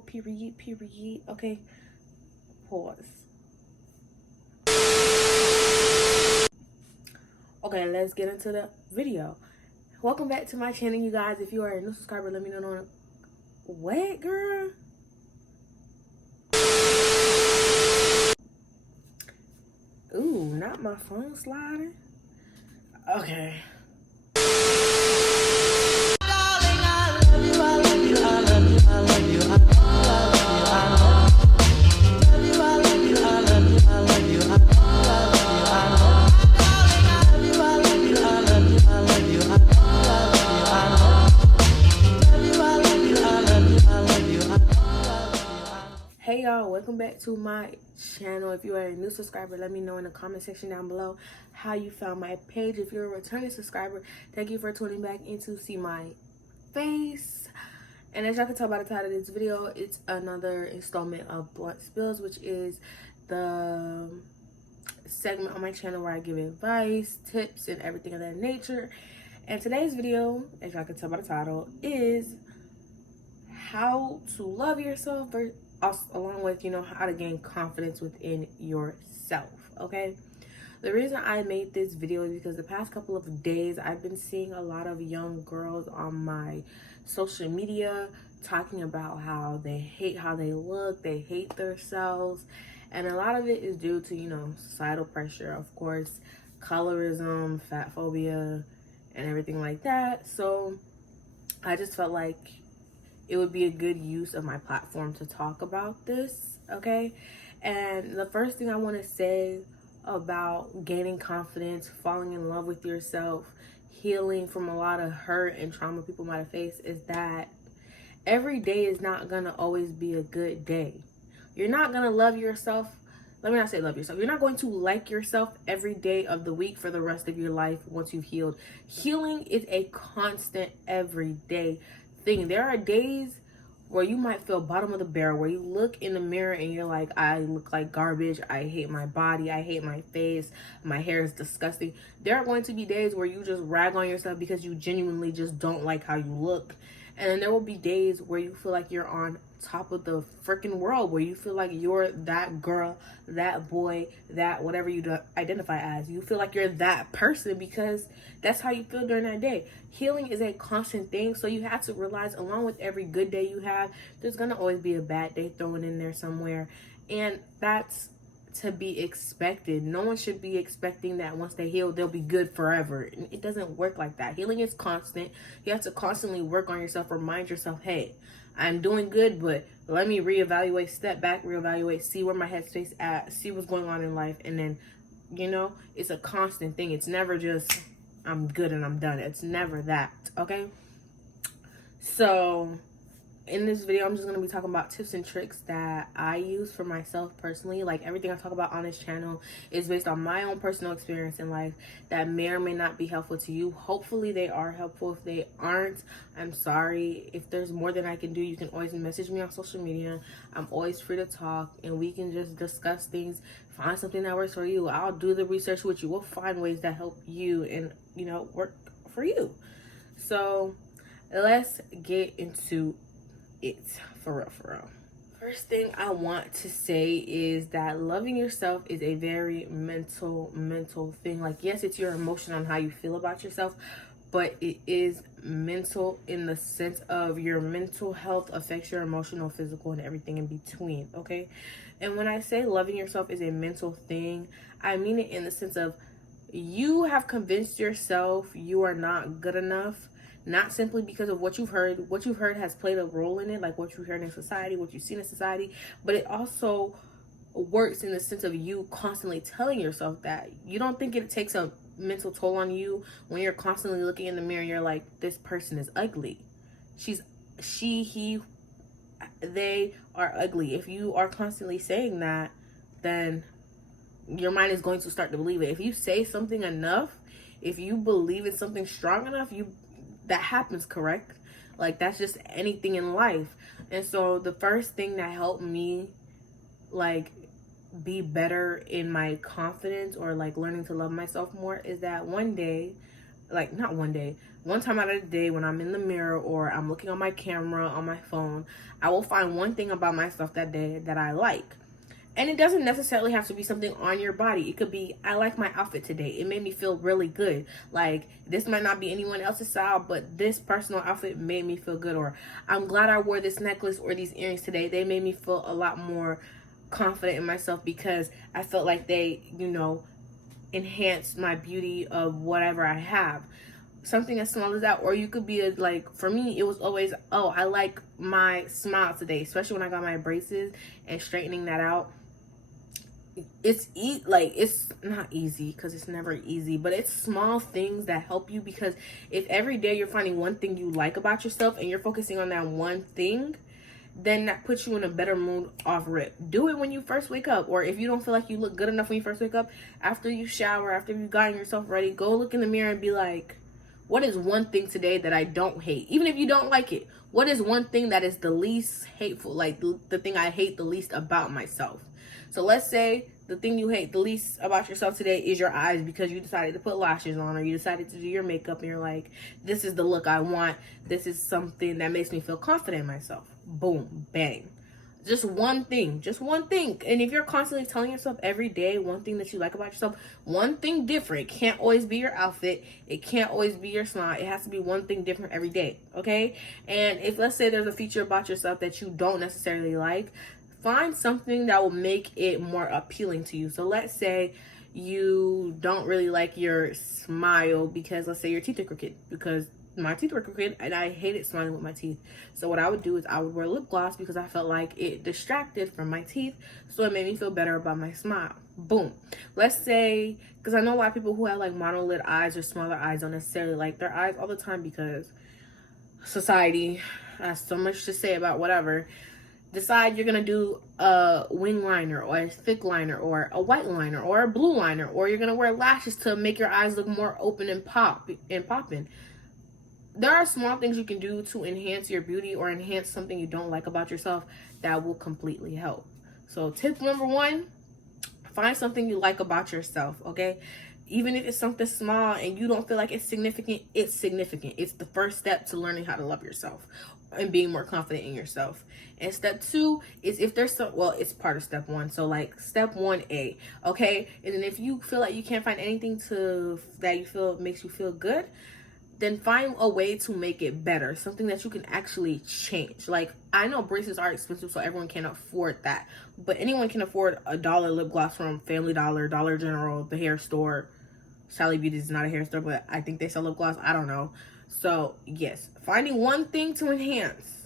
girl, period, period. Okay, pause. Okay, let's get into the video. Welcome back to my channel, you guys. If you are a new subscriber, let me know. What, girl? Ooh, not my phone sliding. Okay. Hey y'all, welcome back to my channel. If you are a new subscriber, let me know in the comment section down below how you found my page. If you're a returning subscriber, thank you for tuning back in to see my face. And as y'all can tell by the title of this video, it's another installment of Blunt Spills, which is the segment on my channel where I give advice, tips, and everything of that nature. And today's video, as y'all can tell by the title, is how to love yourself, along with, how to gain confidence within yourself. Okay, the reason I made this video is because the past couple of days I've been seeing a lot of young girls on my social media talking about how they hate how they look, they hate themselves, and a lot of it is due to societal pressure, of course, colorism, fat phobia, and everything like that. So I just felt like it would be a good use of my platform to talk about this, okay? And the first thing I want to say about gaining confidence, falling in love with yourself, healing from a lot of hurt and trauma people might have faced is that every day is not going to always be a good day. You're not going to love yourself. Let me not say love yourself. You're not going to like yourself every day of the week for the rest of your life once you've healed. Healing is a constant everyday thing. There are days where you might feel bottom of the barrel, where you look in the mirror and you're like, I look like garbage, I hate my body, I hate my face, my hair is disgusting. There are going to be days where you just rag on yourself because you genuinely just don't like how you look. And then there will be days where you feel like you're on top of the freaking world, where you feel like you're that girl, that boy, that whatever you identify as. You feel like you're that person because that's how you feel during that day. Healing is a constant thing, so you have to realize, along with every good day you have, there's gonna always be a bad day thrown in there somewhere, and that's to be expected. No one should be expecting that once they heal they'll be good forever. It doesn't work like that. Healing is constant. You have to constantly work on yourself, remind yourself, hey, I'm doing good, but let me reevaluate, step back, reevaluate, see where my headspace at, see what's going on in life. And then it's a constant thing. It's never just I'm good and I'm done. It's never that. Okay, so in this video, I'm just going to be talking about tips and tricks that I use for myself personally. Like, everything I talk about on this channel is based on my own personal experience in life that may or may not be helpful to you. Hopefully they are helpful. If they aren't, I'm sorry. If there's more than I can do, you can always message me on social media. I'm always free to talk, and we can just discuss things, find something that works for you. I'll do the research with you. We'll find ways that help you and work for you. So let's get into it for real. First thing I want to say is that loving yourself is a very mental thing. Like, yes, it's your emotion on how you feel about yourself, but it is mental in the sense of your mental health affects your emotional, physical, and everything in between. Okay, and when I say loving yourself is a mental thing, I mean it in the sense of you have convinced yourself you are not good enough. Not simply because of what you've heard. What you've heard has played a role in it, like what you've heard in society, what you've seen in society, but it also works in the sense of you constantly telling yourself that. You don't think it takes a mental toll on you when you're constantly looking in the mirror and you're like, this person is ugly. They are ugly. If you are constantly saying that, then your mind is going to start to believe it. If you say something enough, if you believe in something strong enough, that happens, correct? Like, that's just anything in life. And so the first thing that helped me like be better in my confidence, or like learning to love myself more, is that one day like, not one day, one time out of the day when I'm in the mirror or I'm looking on my camera on my phone, I will find one thing about myself that day that I like. And it doesn't necessarily have to be something on your body. It could be, I like my outfit today. It made me feel really good. Like, this might not be anyone else's style, but this personal outfit made me feel good. Or, I'm glad I wore this necklace or these earrings today. They made me feel a lot more confident in myself because I felt like they, you know, enhanced my beauty of whatever I have. Something as small as that. Or you could be like, for me, it was always, oh, I like my smile today, especially when I got my braces and straightening that out. It's not easy, because it's never easy, but it's small things that help you. Because if every day you're finding one thing you like about yourself and you're focusing on that one thing, then that puts you in a better mood off rip. Do it when you first wake up, or if you don't feel like you look good enough when you first wake up, after you shower, after you've gotten yourself ready, go look in the mirror and be like, what is one thing today that I don't hate? Even if you don't like it, what is one thing that is the least hateful, like the thing I hate the least about myself? So let's say the thing you hate the least about yourself today is your eyes, because you decided to put lashes on, or you decided to do your makeup and you're like, this is the look I want. This is something that makes me feel confident in myself. Boom, bang. Just one thing, just one thing. And if you're constantly telling yourself every day one thing that you like about yourself, one thing different. It can't always be your outfit. It can't always be your smile. It has to be one thing different every day, okay? And if, let's say, there's a feature about yourself that you don't necessarily like, find something that will make it more appealing to you. So let's say you don't really like your smile because, let's say, your teeth are crooked, because my teeth were crooked and I hated smiling with my teeth. So what I would do is I would wear lip gloss because I felt like it distracted from my teeth, so it made me feel better about my smile. Boom. Let's say, because I know a lot of people who have like monolid eyes or smaller eyes don't necessarily like their eyes all the time because society has so much to say about whatever. Decide you're gonna do a wing liner or a thick liner or a white liner or a blue liner, or you're gonna wear lashes to make your eyes look more open and popping. There are small things you can do to enhance your beauty or enhance something you don't like about yourself that will completely help. So tip number 1, find something you like about yourself, okay? Even if it's something small and you don't feel like it's significant, it's significant. It's the first step to learning how to love yourself and being more confident in yourself. And step 2 is, if there's some, well, it's part of step 1. So like step 1A, okay? And then if you feel like you can't find anything that you feel makes you feel good, then find a way to make it better. Something that you can actually change. Like, I know braces are expensive, so everyone can't afford that. But anyone can afford a $1 lip gloss from Family Dollar, Dollar General, the hair store. Sally Beauty is not a hair store, but I think they sell lip gloss. I don't know. So, yes. Finding one thing to enhance.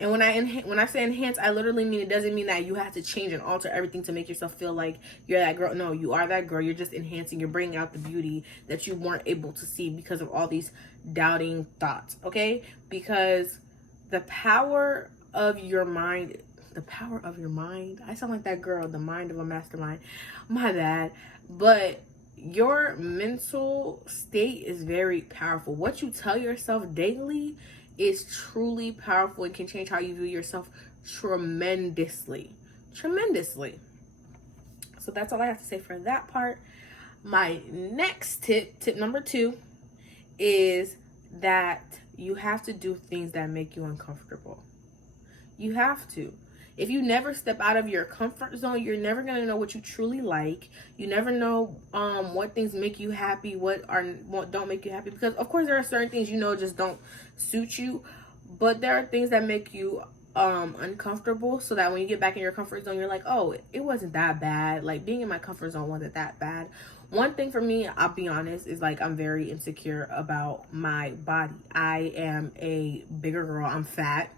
And when I say enhance, I literally mean, it doesn't mean that you have to change and alter everything to make yourself feel like you're that girl. No, you are that girl. You're just enhancing. You're bringing out the beauty that you weren't able to see because of all these doubting thoughts, okay? Because the power of your mind, I sound like that girl, the mind of a mastermind. My bad. But your mental state is very powerful. What you tell yourself daily is truly powerful and can change how you view yourself tremendously. So that's all I have to say for that part. My next tip number 2, is that you have to do things that make you uncomfortable. You have to. If you never step out of your comfort zone, you're never going to know what you truly like. You never know what things make you happy, what don't make you happy. Because, of course, there are certain things just don't suit you. But there are things that make you uncomfortable, so that when you get back in your comfort zone, you're like, oh, it wasn't that bad. Like, being in my comfort zone wasn't that bad. One thing for me, I'll be honest, is like, I'm very insecure about my body. I am a bigger girl. I'm fat.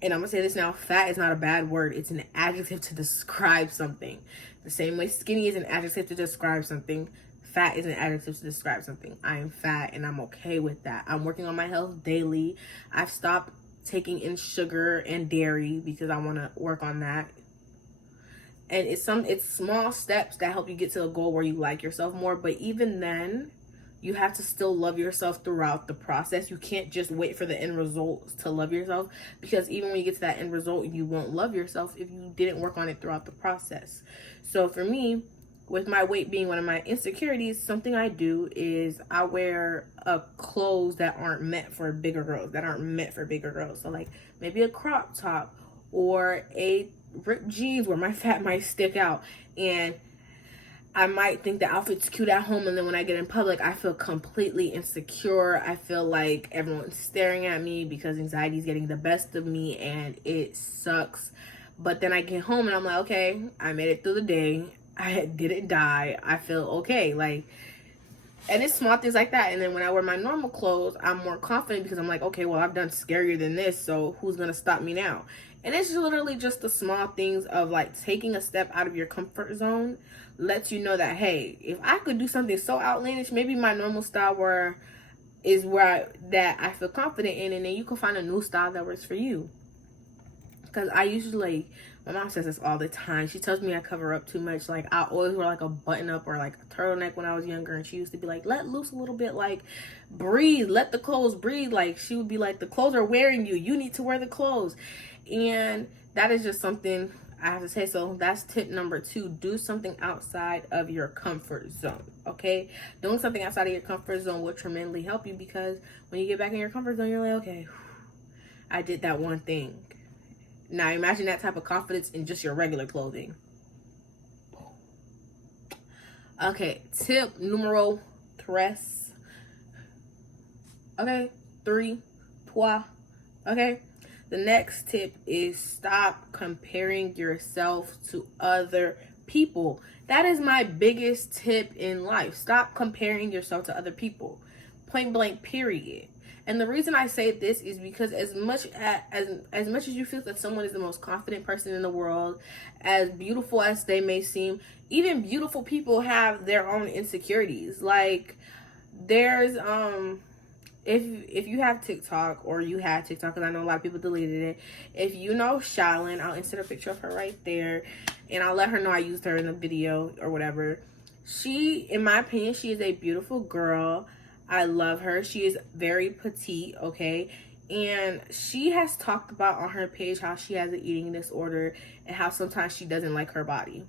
And I'm going to say this now, fat is not a bad word. It's an adjective to describe something. The same way skinny is an adjective to describe something, fat is an adjective to describe something. I am fat and I'm okay with that. I'm working on my health daily. I've stopped taking in sugar and dairy because I want to work on that. And it's small steps that help you get to a goal where you like yourself more. But even then, you have to still love yourself throughout the process. You can't just wait for the end result to love yourself, because even when you get to that end result, you won't love yourself if you didn't work on it throughout the process. So for me, with my weight being one of my insecurities, something I do is I wear clothes that aren't meant for bigger girls, So like maybe a crop top or a ripped jeans where my fat might stick out, and I might think the outfit's cute at home, and then when I get in public, I feel completely insecure. I feel like everyone's staring at me because anxiety is getting the best of me, and it sucks. But then I get home and I'm like, okay, I made it through the day. I didn't die. I feel okay. Like, and it's small things like that. And then when I wear my normal clothes, I'm more confident because I'm like, okay, well, I've done scarier than this, so who's gonna stop me now? And it's literally just the small things of like taking a step out of your comfort zone lets you know that, hey, if I could do something so outlandish, maybe my normal style that I feel confident in, and then you can find a new style that works for you. Because I usually, my mom says this all the time. She tells me I cover up too much. Like, I always wear like a button up or like a turtleneck when I was younger. And she used to be like, let loose a little bit. Like, breathe. Let the clothes breathe. Like, she would be like, the clothes are wearing you. You need to wear the clothes. And that is just something I have to say. So that's tip number 2. Do something outside of your comfort zone. Okay? Doing something outside of your comfort zone will tremendously help you, because when you get back in your comfort zone, you're like, okay, I did that one thing. Now imagine that type of confidence in just your regular clothing. Okay, tip numero 3. Okay, 3, okay. The next tip is stop comparing yourself to other people. That is my biggest tip in life. Stop comparing yourself to other people. Point blank, period. And the reason I say this is because as much as you feel that someone is the most confident person in the world, as beautiful as they may seem, even beautiful people have their own insecurities. Like, there's if you have TikTok, or you had TikTok, because I know a lot of people deleted it. If you know Shylin, I'll insert a picture of her right there, and I'll let her know I used her in the video or whatever. She, in my opinion, she is a beautiful girl. I love her. She is very petite, okay? And she has talked about on her page how she has an eating disorder and how sometimes she doesn't like her body.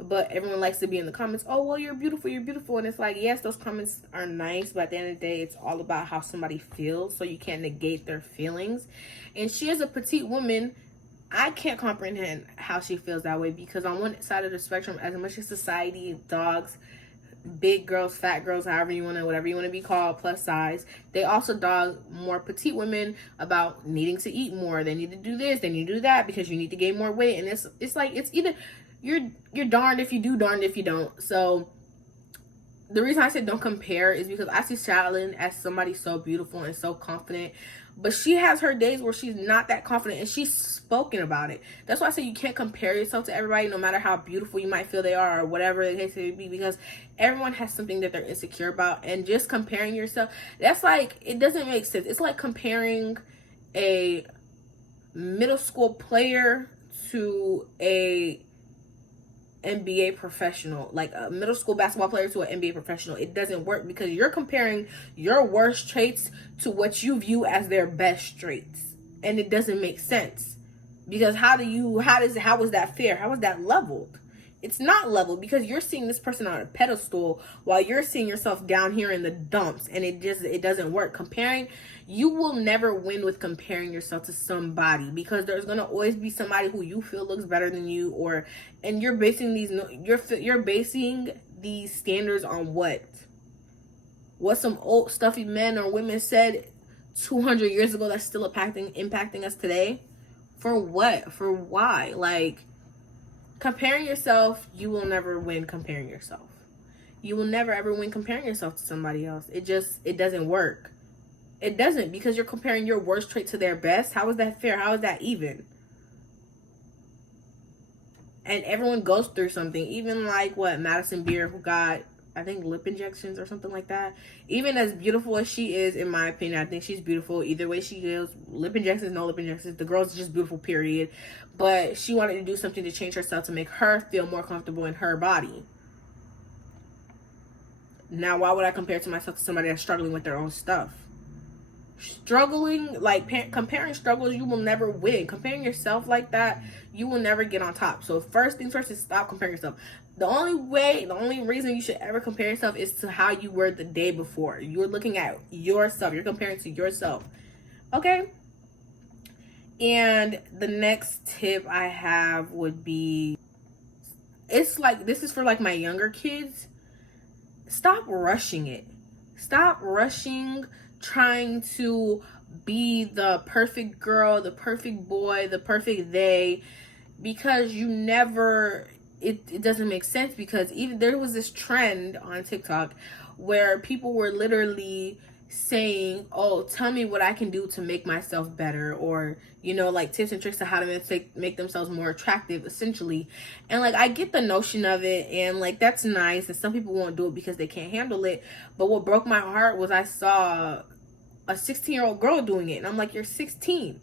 But everyone likes to be in the comments, oh, well, you're beautiful, you're beautiful. And it's like, yes, those comments are nice, but at the end of the day, it's all about how somebody feels, so you can't negate their feelings. And she is a petite woman. I can't comprehend how she feels that way, because on one side of the spectrum, as much as society dogs big girls, fat girls, whatever you want to be called, plus size, they also dog more petite women about needing to eat more. They need to do this, they need to do that, because you need to gain more weight. And it's like, it's either you're darned if you do, darned if you don't. So the reason I said don't compare is because I see Shylin as somebody so beautiful and so confident, but she has her days where she's not that confident, and she's spoken about it. That's why I say you can't compare yourself to everybody, no matter how beautiful you might feel they are, or whatever the case may be, because everyone has something that they're insecure about. And just comparing yourself, that's like, it doesn't make sense. It's like comparing a middle school player to a NBA professional, like a middle school basketball player to an NBA professional. It doesn't work, because you're comparing your worst traits to what you view as their best traits, and it doesn't make sense. Because how is that fair? How is that leveled? It's not leveled, because you're seeing this person on a pedestal while you're seeing yourself down here in the dumps, and it doesn't work. You will never win with comparing yourself to somebody, because there's gonna always be somebody who you feel looks better than you, and you're basing these standards on what some old stuffy men or women said 200 years ago that's still impacting us today. For what? For why? Like, comparing yourself, you will never win comparing yourself. You will never ever win comparing yourself to somebody else. It doesn't work. It doesn't, because you're comparing your worst trait to their best. How is that fair? How is that even? And everyone goes through something. Even like Madison Beer, who got, I think, lip injections or something like that. Even as beautiful as she is, in my opinion, I think she's beautiful. Either way she goes, lip injections, no lip injections, the girl's just beautiful, period. But she wanted to do something to change herself to make her feel more comfortable in her body. Now, why would I compare to myself to somebody that's struggling with their own stuff? Struggling, like comparing struggles, you will never win. Comparing yourself like that, you will never get on top. So first things first is stop comparing yourself. The only reason you should ever compare yourself is to how you were the day before. You're looking at yourself. You're comparing to yourself. Okay? And the next tip I have would be, it's like, this is for like my younger kids. Stop rushing it. Stop rushing trying to be the perfect girl, the perfect boy, the perfect they, because you never, it doesn't make sense. Because even there was this trend on TikTok where people were literally saying, oh, tell me what I can do to make myself better, or like tips and tricks to how to make themselves more attractive, essentially. And like, I get the notion of it, and like, that's nice, and some people won't do it because they can't handle it. But what broke my heart was I saw a 16-year-old girl doing it, and I'm like, you're 16.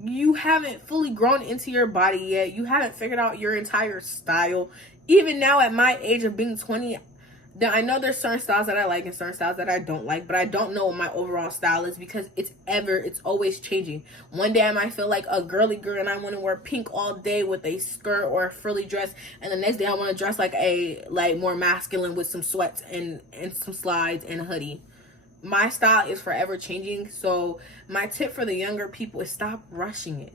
You haven't fully grown into your body yet. You haven't figured out your entire style. Even now at my age of being 20, I know there's certain styles that I like and certain styles that I don't like, but I don't know what my overall style is, because it's always changing. One day I might feel like a girly girl and I want to wear pink all day with a skirt or a frilly dress, and the next day I want to dress like more masculine with some sweats and some slides and a hoodie. My style is forever changing. So my tip for the younger people is stop rushing it.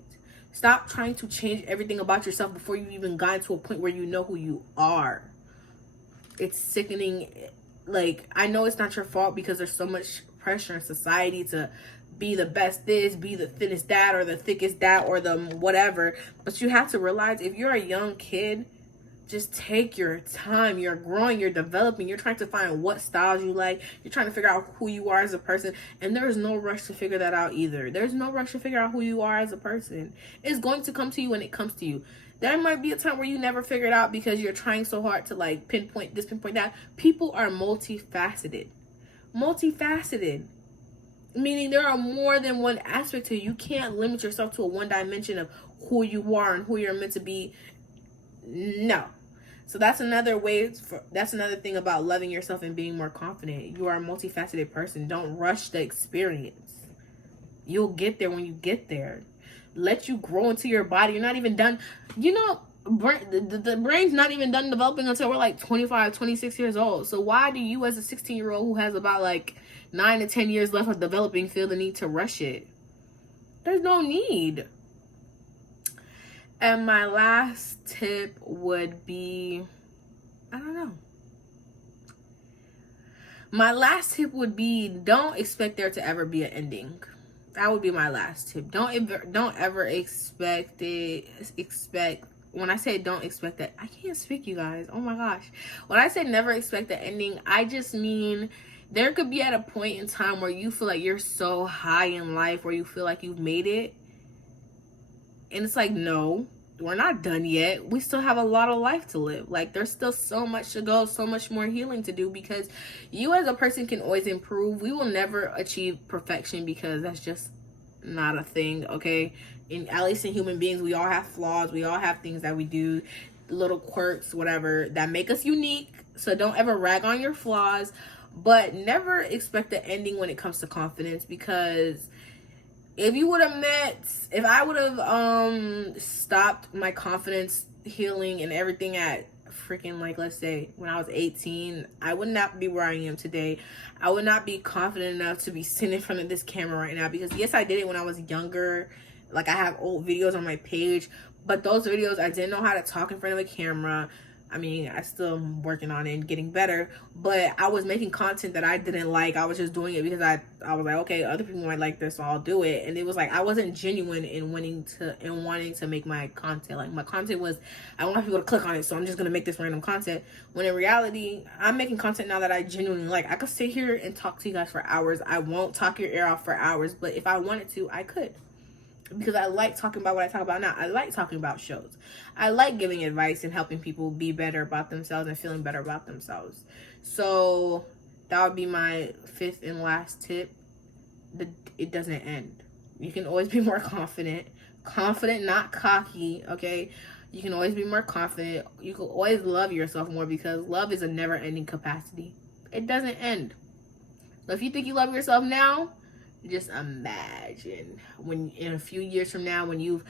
Stop trying to change everything about yourself before you even got to a point where you know who you are. It's sickening. Like, I know it's not your fault because there's so much pressure in society to be the best this, be the thinnest that, or the thickest that, or the whatever. But you have to realize, if you're a young kid, just take your time. You're growing, you're developing, you're trying to find what styles you like. You're trying to figure out who you are as a person. And there is no rush to figure that out either. There's no rush to figure out who you are as a person. It's going to come to you when it comes to you. There might be a time where you never figure it out because you're trying so hard to like pinpoint this, pinpoint that. People are multifaceted. Multifaceted. Meaning there are more than one aspect to you. You can't limit yourself to a one dimension of who you are and who you're meant to be. No. So that's another thing about loving yourself and being more confident. You are a multifaceted person. Don't rush the experience. You'll get there when you get there. Let you grow into your body. You're not even done. The brain's not even done developing until we're like 25, 26 years old. So why do you, as a 16-year-old who has about like 9 to 10 years left of developing, feel the need to rush it? There's no need. And my last tip would be, I don't know. My last tip would be, don't expect there to ever be an ending. That would be my last tip. Don't ever expect it. When I say don't expect that, I can't speak, you guys. Oh my gosh. When I say never expect the ending, I just mean there could be at a point in time where you feel like you're so high in life, where you feel like you've made it. And it's like, no, we're not done yet. We still have a lot of life to live. Like, there's still so much to go, so much more healing to do, because you as a person can always improve. We will never achieve perfection, because that's just not a thing, okay? At least in human beings, we all have flaws. We all have things that we do, little quirks, whatever, that make us unique. So don't ever rag on your flaws, but never expect the ending when it comes to confidence, because if I would have stopped my confidence healing and everything at freaking, like, let's say when I was 18, I would not be where I am today. I would not be confident enough to be sitting in front of this camera right now, because yes, I did it when I was younger. Like, I have old videos on my page, but those videos, I didn't know how to talk in front of a camera. I mean, I still am working on it and getting better, but I was making content that I didn't like. I was just doing it because I was like, okay, other people might like this, so I'll do it. And it was like, I wasn't genuine in wanting to make my content. Like, my content was, I want people to click on it, so I'm just gonna make this random content. When in reality, I'm making content now that I genuinely like. I could sit here and talk to you guys for hours. I won't talk your ear off for hours, but if I wanted to, I could. Because I like talking about what I talk about now. I like talking about shows. I like giving advice and helping people be better about themselves and feeling better about themselves. So that would be my fifth and last tip. It doesn't end. You can always be more confident. Confident, not cocky, okay? You can always be more confident. You can always love yourself more, because love is a never-ending capacity. It doesn't end. So if you think you love yourself now, just imagine when in a few years from now, when you've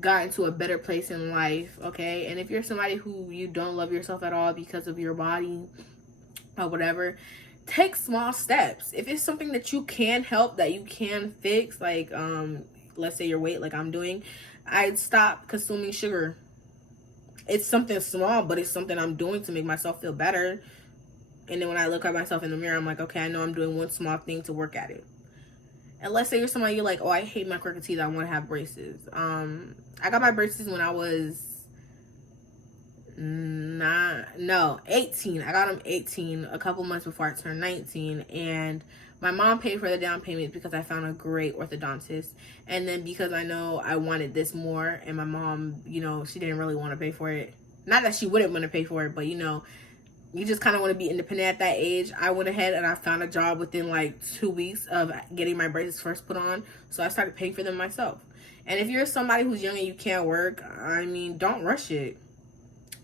gotten to a better place in life, okay? And if you're somebody who you don't love yourself at all because of your body or whatever, take small steps. If it's something that you can help, that you can fix, like let's say your weight, like I'm doing, I'd stop consuming sugar. It's something small, but it's something I'm doing to make myself feel better. And then when I look at myself in the mirror, I'm like, okay, I know I'm doing one small thing to work at it. And let's say you're somebody, you're like, oh, I hate my crooked teeth, I want to have braces. I got my braces when I was 18. I got them 18, a couple months before I turned 19. And my mom paid for the down payment because I found a great orthodontist. And then because I know I wanted this more, and my mom, you know, she didn't really want to pay for it. Not that she wouldn't want to pay for it, but you know, you just kind of want to be independent at that age. I went ahead and I found a job within like 2 weeks of getting my braces first put on. So I started paying for them myself. And if you're somebody who's young and you can't work, I mean, don't rush it.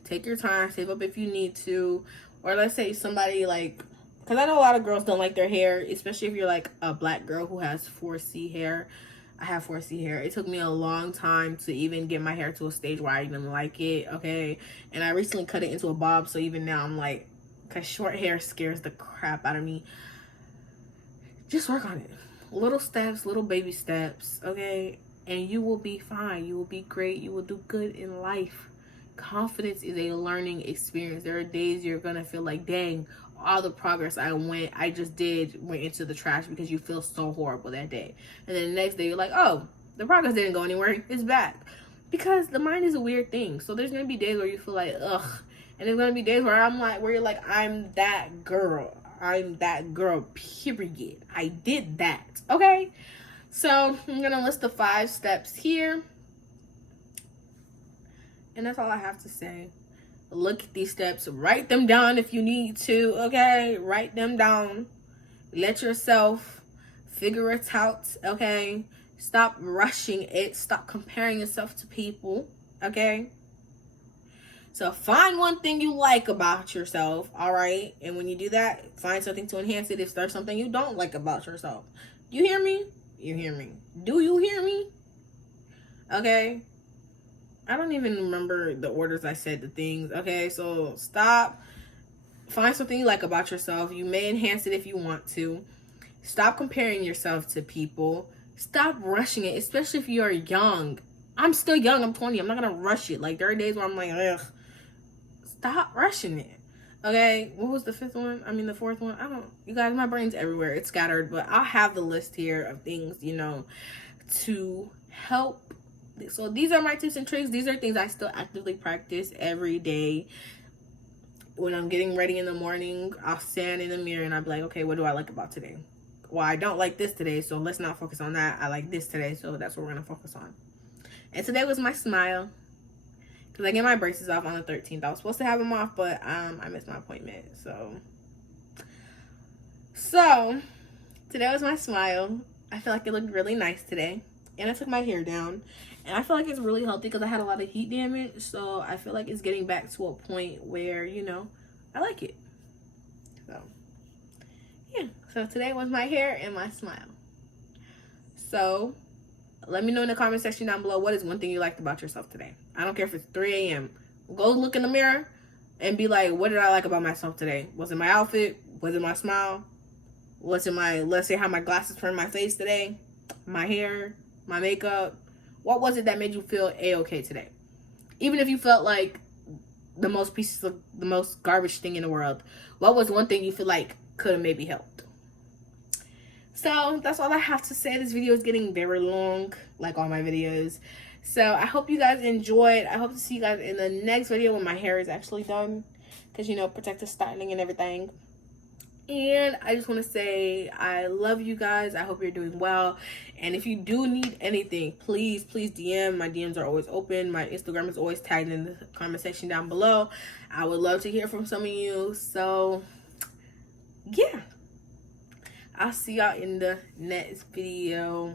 Take your time, save up if you need to. Or let's say somebody like, because I know a lot of girls don't like their hair, especially if you're like a black girl who has 4C hair. I have 4C hair. It took me a long time to even get my hair to a stage where I even like it, okay? And I recently cut it into a bob, so even now I'm like, because short hair scares the crap out of me. Just work on it. Little steps, little baby steps, okay? And you will be fine. You will be great. You will do good in life. Confidence is a learning experience. There are days you're going to feel like, dang, all the progress I just did went into the trash because you feel so horrible that day. And then the next day you're like, oh, the progress didn't go anywhere. It's back. Because the mind is a weird thing. So there's going to be days where you feel like, ugh. And there's going to be days where you're like, I'm that girl. I'm that girl, period. I did that. Okay? So I'm going to list the 5 steps here. And that's all I have to say. Look at these steps. Write them down if you need to, okay? Write them down. Let yourself figure it out, okay? Stop rushing it. Stop comparing yourself to people, okay? So find one thing you like about yourself, all right? And when you do that, find something to enhance it if there's something you don't like about yourself. You hear me? You hear me? Do you hear me? Okay? I don't even remember the orders I said the things. Okay, so stop. Find something you like about yourself. You may enhance it if you want to. Stop comparing yourself to people. Stop rushing it, especially if you're young. I'm still young. I'm 20. I'm not going to rush it. Like, there are days where I'm like, ugh. Stop rushing it. Okay, what was the 5th one? I mean, the 4th one? I don't. You guys, my brain's everywhere. It's scattered. But I'll have the list here of things, you know, to help. So these are my tips and tricks. These are things I still actively practice every day. When I'm getting ready in the morning, I'll stand in the mirror and I'll be like, okay, what do I like about today? Well, I don't like this today, so let's not focus on that. I like this today, so that's what we're going to focus on. And today was my smile. Because I get my braces off on the 13th. I was supposed to have them off, but I missed my appointment. So today was my smile. I feel like it looked really nice today. And I took my hair down. And I feel like it's really healthy because I had a lot of heat damage. So I feel like it's getting back to a point where, you know, I like it. So, yeah. So today was my hair and my smile. So, let me know in the comment section down below what is one thing you liked about yourself today. I don't care if it's 3 a.m. Go look in the mirror and be like, what did I like about myself today? Was it my outfit? Was it my smile? Was it my, let's say, how my glasses turned my face today? My hair? My makeup? What was it that made you feel a-okay today? Even if you felt like the most garbage thing in the world, what was one thing you feel like could have maybe helped? So that's all I have to say. This video is getting very long, like all my videos. So I hope you guys enjoyed. I hope to see you guys in the next video when my hair is actually done, because, you know, protective styling and everything. And I just want to say I love you guys. I hope you're doing well. And if you do need anything, please DM. My DMs are always open. My Instagram is always tagged in the comment section down below. I would love to hear from some of you. So, yeah. I'll see y'all in the next video.